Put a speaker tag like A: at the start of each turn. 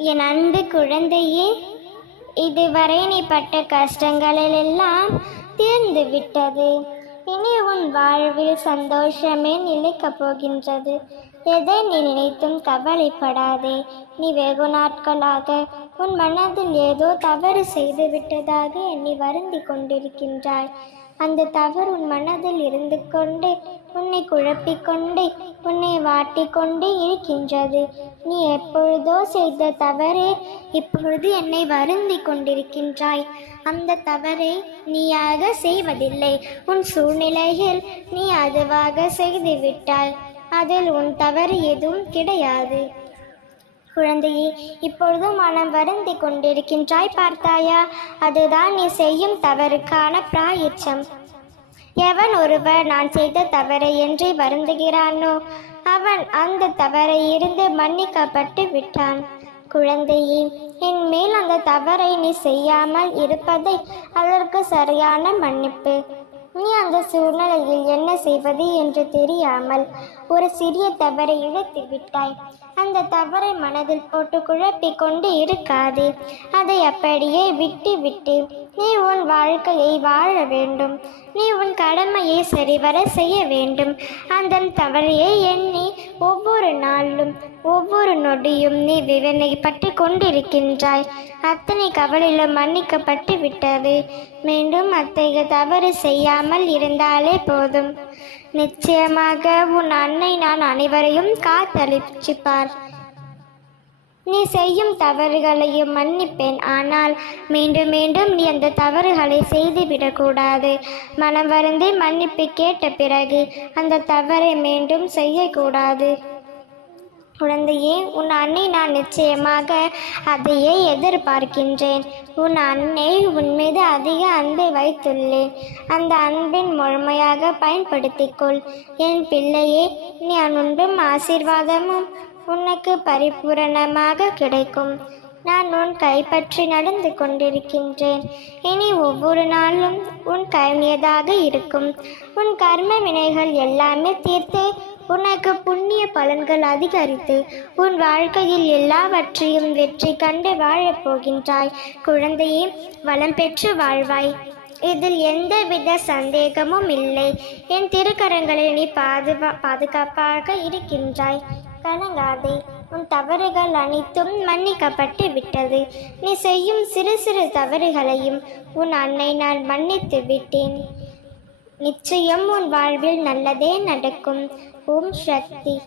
A: என் அன்பு குழந்தையே இதுவரை நீ பட்ட கஷ்டங்களிலெல்லாம் தீர்ந்து விட்டது. இனி உன் வாழ்வில் சந்தோஷமே நிலைக்கப் போகின்றது. எதை நீ நினைத்தும் கவலைப்படாதே. நீ வெகு நாட்களாக உன் மனதில் ஏதோ தவறு செய்து விட்டதாக எண்ணி வருந்தி கொண்டிருக்கின்றாய். அந்த தவறு உன் மனதில் இருந்து கொண்டு உன்னை குழப்பிக்கொண்டு உன்னை வாட்டிக்கொண்டு இருக்கின்றது. நீ எப்பொழுதோ செய்த தவறே இப்பொழுது என்னை வருந்தி கொண்டிருக்கின்றாய். அந்த தவறை நீயாக செய்வதில்லை. உன் சூழ்நிலையில் நீ அதுவாக செய்து விட்டாய். அதில் உன் தவறு எதுவும் கிடையாது. குழந்தையே இப்பொழுது மனம் வருந்தி கொண்டிருக்கின்றாய் பார்த்தாயா? அதுதான் நீ செய்யும் தவறுக்கான பிராயச்சம். எவன் ஒருவர் நான் செய்த தவறை என்று வருந்துகிறானோ அவன் அந்த தவறை இருந்து மன்னிக்கப்பட்டு விட்டான். குழந்தையே என் மேல் அந்த தவறை நீ செய்யாமல் இருப்பதை அதற்கு சரியான மன்னிப்பு. நீ அந்த சூழ்நிலையில் என்ன செய்வது என்று தெரியாமல் ஒரு சிறிய தவறை இழுத்து விட்டாய். அந்த தவறை மனதில் போட்டு குழப்பிக் கொண்டு இருக்காது அதை அப்படியே விட்டு விட்டு நீ உன் வாழ்க்கையை வாழ வேண்டும். நீ உன் கடமையை சரிவர செய்ய வேண்டும். அந்த தவறையை எண்ணி ஒவ்வொரு நாளும் ஒவ்வொரு நொடியும் நீ விவனைப்பட்டு கொண்டிருக்கின்றாய். அத்தனை கவலையிலும் மன்னிக்கப்பட்டு விட்டது. மீண்டும் அத்தகைய தவறு செய்யாமல் இருந்தாலே போதும். நிச்சயமாக உன் அன்னை நான் அனைவரையும் காத்தளிச்சுப்பார் நீ செய்யும் தவறுகளையும் மன்னிப்பேன். ஆனால் மீண்டும் மீண்டும் நீ அந்த தவறுகளை செய்துவிடக்கூடாது. மனம் வருந்தி மன்னிப்பு கேட்ட பிறகு அந்த தவறை மீண்டும் செய்யக்கூடாது. குழந்தையே உன் அன்னை நான் நிச்சயமாக அதையே எதிர்பார்க்கின்றேன். உன் அன்னை உன் மீது அதிக அன்பை வைத்துள்ளேன். அந்த அன்பின் முழுமையாக பயன்படுத்திக்கொள். என் பிள்ளையே நீ அன்பும் ஆசீர்வாதமும் உனக்கு பரிபூரணமாக கிடைக்கும். நான் உன் கைப்பற்றி நடந்து கொண்டிருக்கின்றேன். இனி ஒவ்வொரு நாளும் உன் கைமியதாக இருக்கும். உன் கர்ம வினைகள் எல்லாமே தீர்த்து உனக்கு புண்ணிய பலன்கள் அதிகரித்து உன் வாழ்க்கையில் எல்லாவற்றையும் வெற்றி கண்டு வாழப் போகின்றாய். குழந்தையே வளம் பெற்று வாழ்வாய். இதில் எந்தவித சந்தேகமும் இல்லை. என் திருக்கரங்களில் நீ பாதுகா பாதுகாப்பாக இருக்கின்றாய். கலங்காதே உன் தவறுகள் அனைத்தும் மன்னிக்கப்பட்டு விட்டது. நீ செய்யும் சிறு சிறு தவறுகளையும் உன் அன்னை நான் மன்னித்து விட்டேன். நிச்சயம் உன் வாழ்வில் நல்லதே நடக்கும். ஓம் சக்தி.